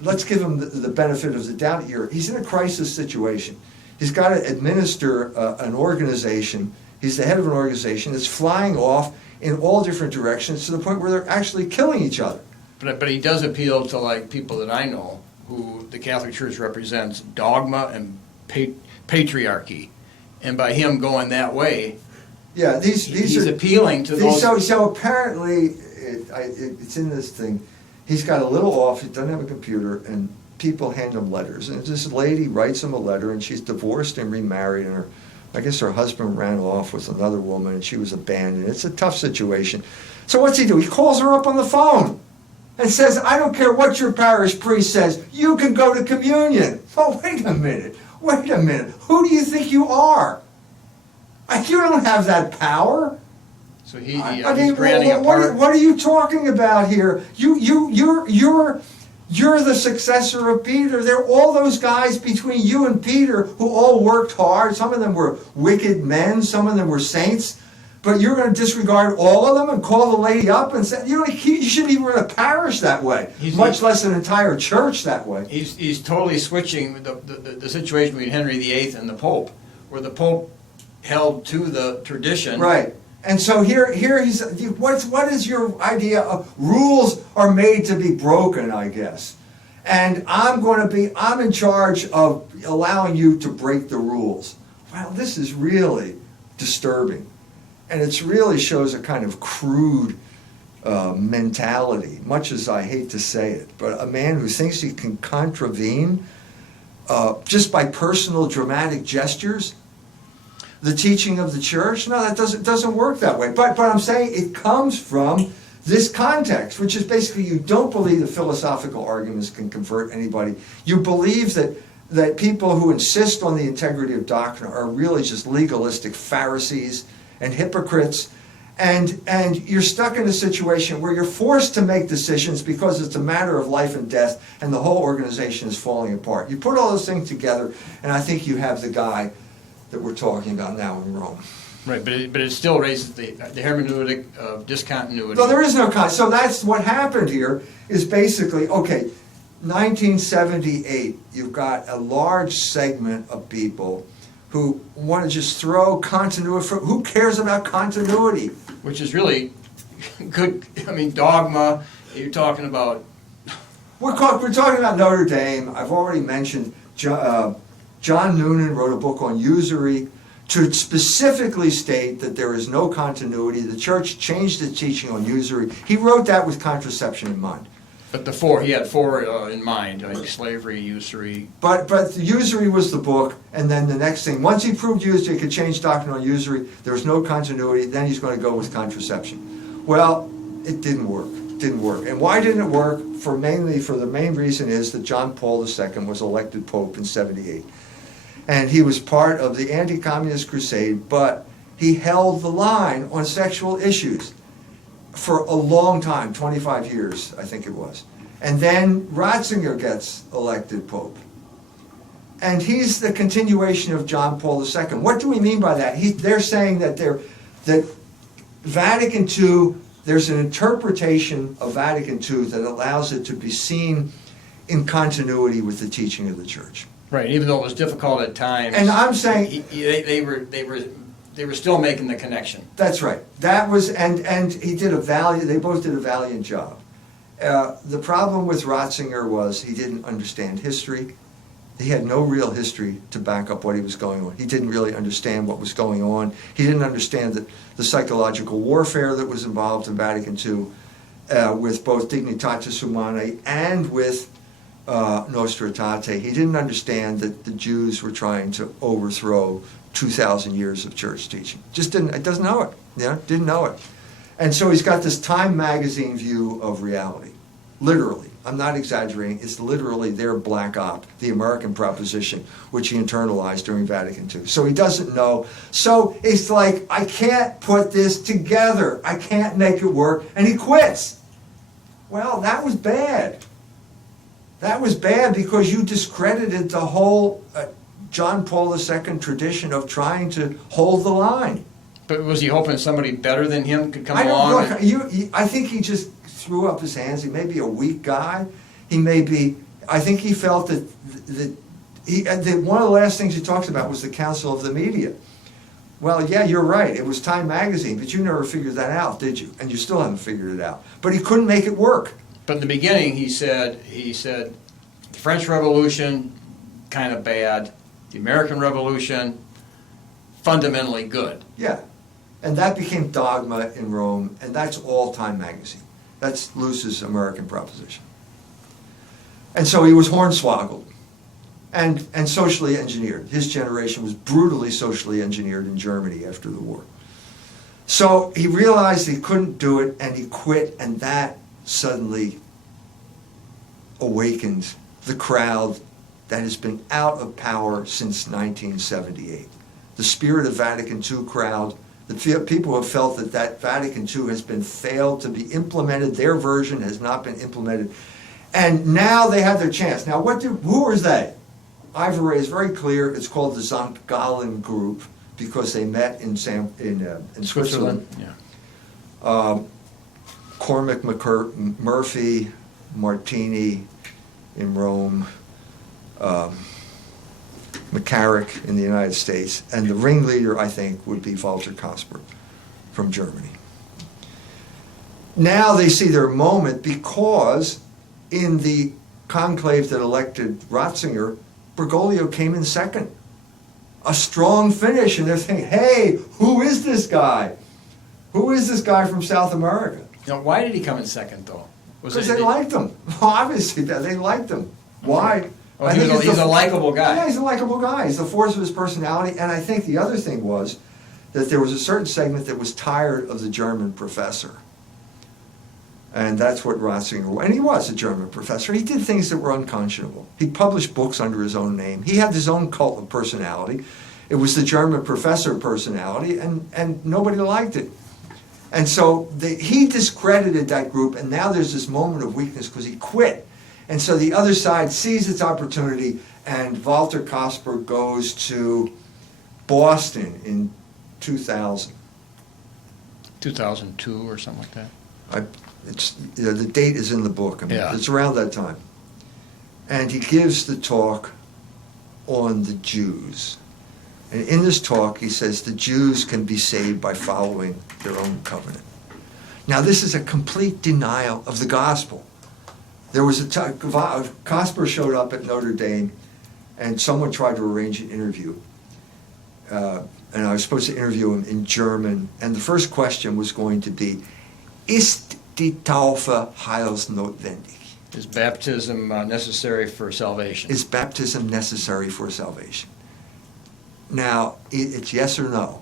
let's give him the benefit of the doubt here. He's in a crisis situation. He's got to administer an organization. He's the head of an organization that's flying off in all different directions to the point where they're actually killing each other. But he does appeal to like people that I know who the Catholic Church represents dogma and patriarchy, and by him going that way, he's appealing to those. So apparently, it's in this thing. He's got a little office. He doesn't have a computer, and people hand him letters. And this lady writes him a letter, and she's divorced and remarried, and I guess her husband ran off with another woman, and she was abandoned. It's a tough situation. So what's he do? He calls her up on the phone and says, I don't care what your parish priest says, you can go to communion. Oh, wait a minute. Who do you think you are? You don't have that power. So he's granting a pardon. What are you talking about here? You're the successor of Peter. There are all those guys between you and Peter who all worked hard. Some of them were wicked men. Some of them were saints. But you're going to disregard all of them and call the lady up and say, you shouldn't even run a parish that way, much less an entire church that way. He's totally switching the situation between Henry VIII and the Pope, where the Pope held to the tradition. Right. And so here he's, what is your idea of rules are made to be broken, I guess. And I'm in charge of allowing you to break the rules. Wow, this is really disturbing. And it really shows a kind of crude mentality, much as I hate to say it. But a man who thinks he can contravene, just by personal dramatic gestures, the teaching of the church, no, that doesn't work that way. But I'm saying it comes from this context, which is basically you don't believe that philosophical arguments can convert anybody. You believe that people who insist on the integrity of doctrine are really just legalistic Pharisees and hypocrites, and you're stuck in a situation where you're forced to make decisions because it's a matter of life and death, and the whole organization is falling apart. You put all those things together, and I think you have the guy that we're talking about now in Rome. Right, but it still raises the hermeneutic of discontinuity. No, there is no so that's what happened here, is basically, 1978, you've got a large segment of people who want to just throw continuity. Who cares about continuity? Which is really good. Dogma. You're talking about. We're talking about Notre Dame. I've already mentioned John Noonan wrote a book on usury to specifically state that there is no continuity. The church changed its teaching on usury. He wrote that with contraception in mind. But he had four in mind, like slavery, usury. But usury was the book, and then the next thing, once he proved usury, he could change doctrine on usury, there was no continuity, then he's going to go with contraception. Well, it didn't work. And why didn't it work? For the main reason is that John Paul II was elected Pope in 78. And he was part of the anti-communist crusade, but he held the line on sexual issues for a long time, 25 years, I think it was. And then Ratzinger gets elected Pope. And he's the continuation of John Paul II. What do we mean by that? They're saying that Vatican II, there's an interpretation of Vatican II that allows it to be seen in continuity with the teaching of the church. Right, even though it was difficult at times. And I'm saying they were still making the connection. That's right. That was, and they both did a valiant job. The problem with Ratzinger was he didn't understand history. He had no real history to back up what he was going on. He didn't really understand what was going on. He didn't understand the psychological warfare that was involved in Vatican II. with both Dignitatis Humanae and with Nostra Aetate. He didn't understand that the Jews were trying to overthrow 2,000 years of church teaching. Just doesn't know it. Didn't know it. And so he's got this Time magazine view of reality. Literally. I'm not exaggerating. It's literally their black op, the American proposition, which he internalized during Vatican II. So he doesn't know. So it's like, I can't put this together. I can't make it work. And he quits. Well, that was bad. That was bad because you discredited the whole John Paul II tradition of trying to hold the line. But was he hoping somebody better than him could come I don't along? know. I think he just threw up his hands. He may be a weak guy. He may be. I think he felt that one of the last things he talks about was the council of the media. Well, yeah, you're right. It was Time magazine, but you never figured that out, did you? And you still haven't figured it out. But he couldn't make it work. But in the beginning, he said the French Revolution, kind of bad. The American Revolution, fundamentally good. Yeah. And that became dogma in Rome, and that's all Time magazine. That's Luce's American proposition. And so he was hornswoggled and socially engineered. His generation was brutally socially engineered in Germany after the war. So he realized he couldn't do it, and he quit, and that suddenly awakened the crowd that has been out of power since 1978. The Spirit of Vatican II crowd, the people have felt that Vatican II has been failed to be implemented. Their version has not been implemented. And now they have their chance. Now, who are they? Ivory is very clear. It's called the St. Gallen Group because they met in Switzerland. Yeah. Cormac Murphy, Martini in Rome, McCarrick in the United States, and the ringleader, I think, would be Walter Kasper from Germany. Now they see their moment because in the conclave that elected Ratzinger, Bergoglio came in second. A strong finish, and they're thinking, hey, who is this guy? Who is this guy from South America? Now, why did he come in second, though? Because they liked him. Well, obviously, they liked him. Why? Oh, he's a likable guy. Yeah, he's a likable guy. He's the force of his personality. And I think the other thing was that there was a certain segment that was tired of the German professor. And that's what Ratzinger was. And he was a German professor. He did things that were unconscionable. He published books under his own name. He had his own cult of personality. It was the German professor personality, and nobody liked it. And so he discredited that group, and now there's this moment of weakness because he quit. And so the other side sees its opportunity, and Walter Kasper goes to Boston in 2000. 2002 or something like that. The date is in the book. I mean, Yeah. It's around that time. And he gives the talk on the Jews. And in this talk, he says the Jews can be saved by following their own covenant. Now, this is a complete denial of the gospel. There was Kasper showed up at Notre Dame, and someone tried to arrange an interview. And I was supposed to interview him in German. And the first question was going to be, Ist die Taufe heilsnotwendig? Is baptism necessary for salvation? Is baptism necessary for salvation? Now, it's yes or no.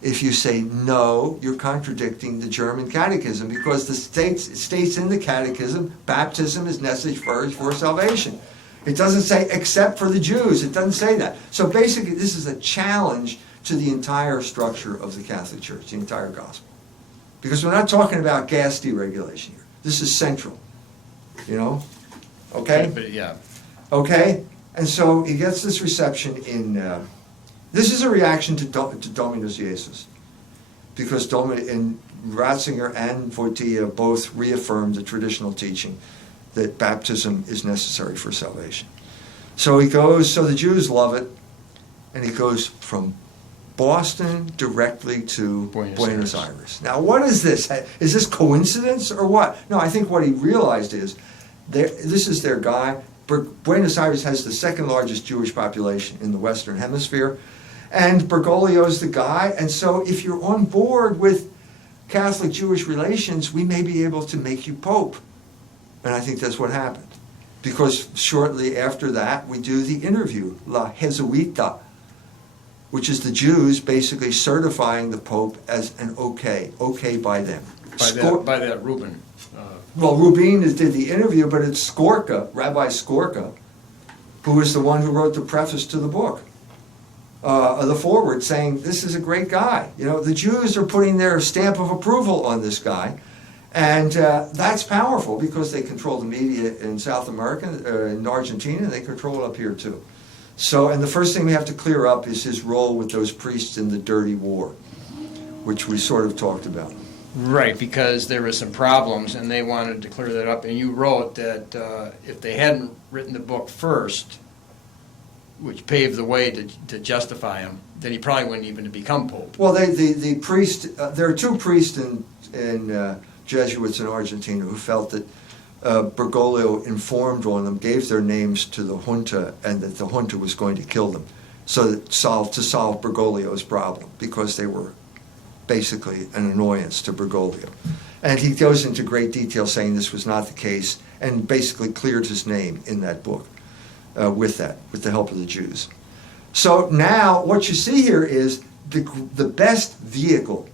If you say no, you're contradicting the German catechism because the states in the catechism, baptism is necessary for salvation. It doesn't say except for the Jews. It doesn't say that. So basically, this is a challenge to the entire structure of the Catholic Church, the entire gospel. Because we're not talking about gas deregulation here. This is central. You know? Okay? But yeah. Okay? And so he gets this reception in... this is a reaction to Dominus Jesus. Because Ratzinger and Wojtyla both reaffirmed the traditional teaching that baptism is necessary for salvation. So he goes, so the Jews love it, and he goes from Boston directly to Buenos Aires. Now, what is this? Is this coincidence or what? No, I think what he realized is this is their guy. Buenos Aires has the second largest Jewish population in the Western Hemisphere, and Bergoglio's the guy. And so if you're on board with Catholic-Jewish relations, we may be able to make you pope. And I think that's what happened. Because shortly after that, we do the interview, La Jesuita, which is the Jews basically certifying the Pope as an okay by them. By that Reuben. Well, Rubin did the interview, but it's Skorka, Rabbi Skorka, who is the one who wrote the preface to the book, the foreword, saying, this is a great guy. You know, the Jews are putting their stamp of approval on this guy, and that's powerful because they control the media in South America, in Argentina, and they control it up here too. So, and the first thing we have to clear up is his role with those priests in the dirty war, which we sort of talked about. Right, because there were some problems, and they wanted to clear that up. And you wrote that if they hadn't written the book first, which paved the way to justify him, then he probably wouldn't even have become pope. Well, the priest, there are two priests in Jesuits in Argentina who felt that Bergoglio informed on them, gave their names to the junta, and that the junta was going to kill them, so that to solve Bergoglio's problem, because they were basically an annoyance to Bergoglio. And he goes into great detail saying this was not the case, and basically cleared his name in that book with the help of the Jews. So now what you see here is the best vehicle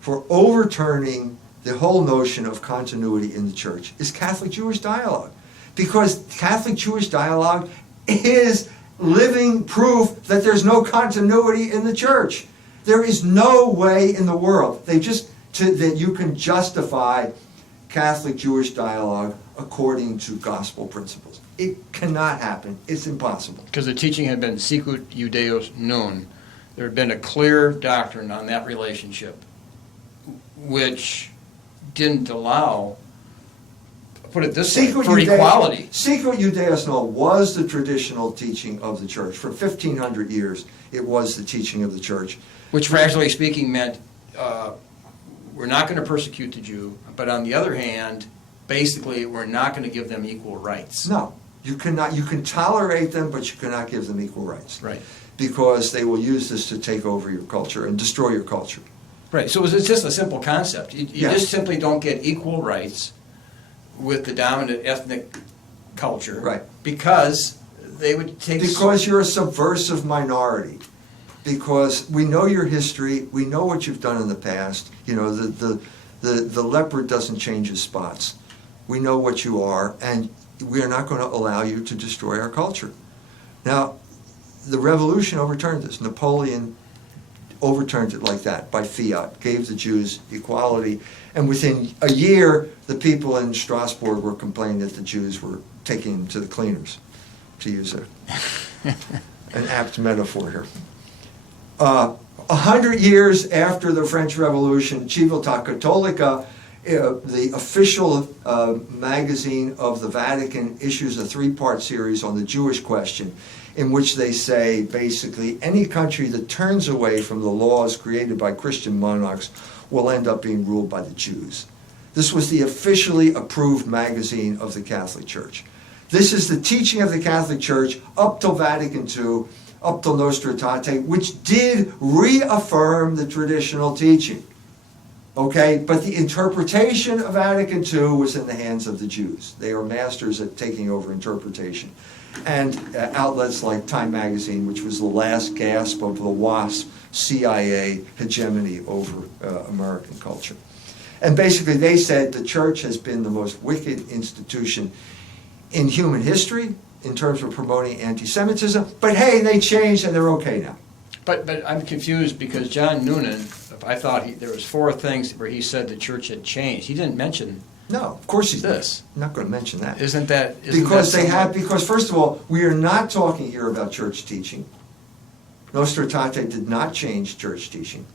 for overturning the whole notion of continuity in the church is Catholic-Jewish dialogue. Because Catholic-Jewish dialogue is living proof that there's no continuity in the church. There is no way in the world that you can justify Catholic-Jewish dialogue according to gospel principles. It cannot happen. It's impossible. Because the teaching had been sicut Judaeos non. There had been a clear doctrine on that relationship, which didn't allow, put it this way, for equality. Sicut Judaeos non was the traditional teaching of the church. For 1,500 years, it was the teaching of the church. Which, practically speaking, meant we're not going to persecute the Jew, but on the other hand, basically, we're not going to give them equal rights. No, you cannot. You can tolerate them, but you cannot give them equal rights. Right. Because they will use this to take over your culture and destroy your culture. Right. So it's just a simple concept. You just simply don't get equal rights with the dominant ethnic culture. Right. Because they would take... Because you're a subversive minority. Because we know your history, we know what you've done in the past. You know, the leopard doesn't change his spots. We know what you are, and we are not going to allow you to destroy our culture. Now, the revolution overturned this. Napoleon overturned it like that by fiat, gave the Jews equality, and within a year, the people in Strasbourg were complaining that the Jews were taking them to the cleaners, to use an apt metaphor here. 100 years after the French Revolution, Civiltà Cattolica, the official magazine of the Vatican, issues a 3-part series on the Jewish question, in which they say, basically, any country that turns away from the laws created by Christian monarchs will end up being ruled by the Jews. This was the officially approved magazine of the Catholic Church. This is the teaching of the Catholic Church up till Vatican II, up till Nostra Aetate, which did reaffirm the traditional teaching. Okay, but the interpretation of Vatican II was in the hands of the Jews. They are masters at taking over interpretation. And outlets like Time Magazine, which was the last gasp of the WASP CIA hegemony over American culture. And basically they said the church has been the most wicked institution in human history in terms of promoting anti-Semitism, but hey, they changed and they're okay now. But I'm confused because John Noonan, I thought there was 4 things where he said the church had changed. He didn't mention No, of course he's this. not going to mention that. Isn't that Because first of all, we are not talking here about church teaching. Nostra Aetate did not change church teaching.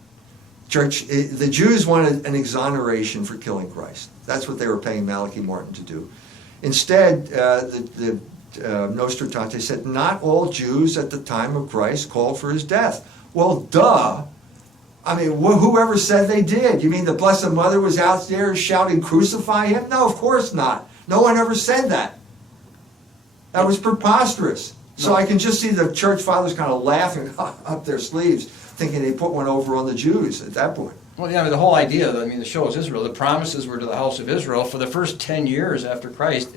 The Jews wanted an exoneration for killing Christ. That's what they were paying Malachi Martin to do. Instead, the Nostra Aetate said not all Jews at the time of Christ called for his death. Well, duh. I mean, whoever said they did? You mean the Blessed Mother was out there shouting, "Crucify him"? No, of course not. No one ever said that. That was preposterous. So I can just see the church fathers kind of laughing up their sleeves, thinking they put one over on the Jews at that point. Well, yeah, the whole idea, I mean, the show is Israel. The promises were to the house of Israel for the first 10 years after Christ.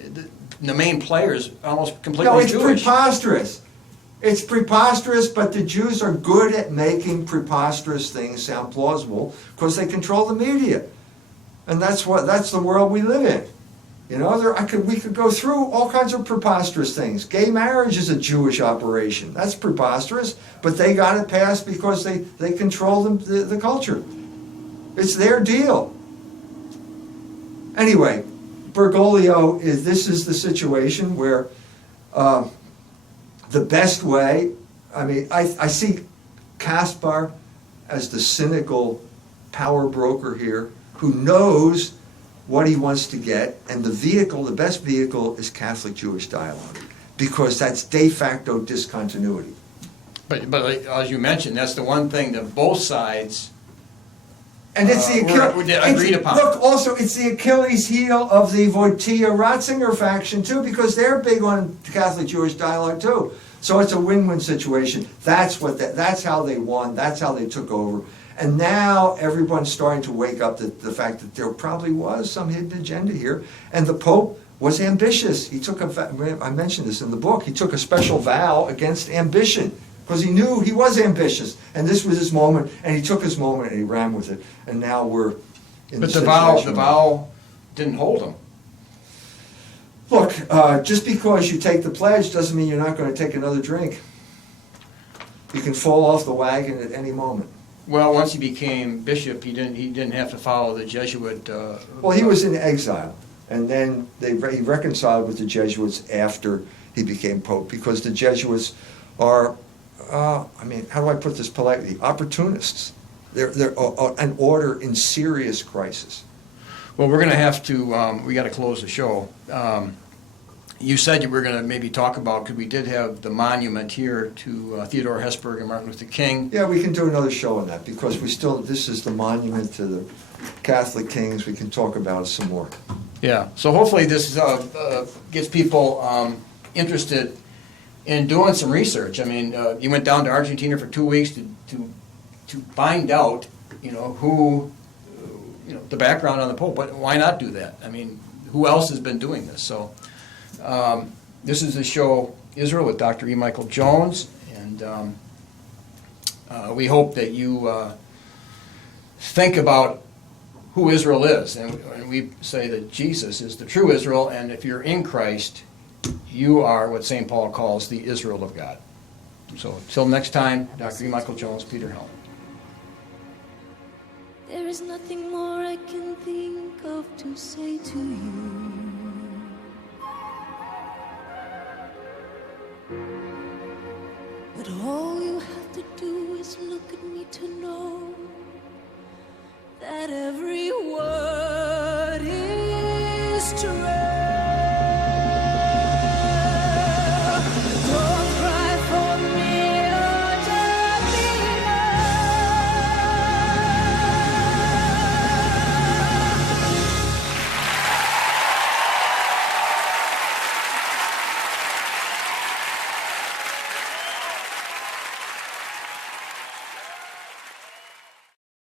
The main players almost completely No, it's Jewish. preposterous. It's preposterous, but the Jews are good at making preposterous things sound plausible because they control the media. And that's the world we live in. You know, we could go through all kinds of preposterous things. Gay marriage is a Jewish operation. That's preposterous, but they got it passed because they control the culture. It's their deal. Anyway, Bergoglio, this is the situation where the best way, I mean, I see Kaspar as the cynical power broker here who knows what he wants to get, and the best vehicle is Catholic-Jewish dialogue, because that's de facto discontinuity. But as you mentioned, that's the one thing that both sides And it's the agreed upon. Look, also, it's the Achilles heel of the Wojtyla-Ratzinger faction, too, because they're big on Catholic-Jewish dialogue, too. So it's a win-win situation. That's how they won. That's how they took over. And now everyone's starting to wake up to the fact that there probably was some hidden agenda here. And the Pope was ambitious. He took I mentioned this in the book, he took a special vow against ambition because he knew he was ambitious. And this was his moment, and he took his moment and he ran with it. And now we're in But the the vow didn't hold him. Look, just because you take the pledge doesn't mean you're not going to take another drink. You can fall off the wagon at any moment. Well, once he became bishop, he didn't have to follow the Jesuit. Well, he was in exile, and then he reconciled with the Jesuits after he became pope, because the Jesuits are, I mean, how do I put this politely? Opportunists. They're an order in serious crisis. Well, we're going to have to. We got to close the show. You said you were going to maybe talk about, because we did have the monument here to Theodore Hesburgh and Martin Luther King. Yeah, we can do another show on that, because this is the monument to the Catholic kings. We can talk about it some more. Yeah, so hopefully this gets people interested in doing some research. I mean, you went down to Argentina for 2 weeks to find out, who, the background on the Pope. But why not do that? I mean, who else has been doing this? So this is the show Israel with Dr. E. Michael Jones, and we hope that you think about who Israel is. And we say that Jesus is the true Israel, and if you're in Christ, you are what St. Paul calls the Israel of God. So until next time, Dr. E. Michael Jones, Peter Helland. There is nothing more I can think of to say to you. But all you have to do is look at me to know that every word is true.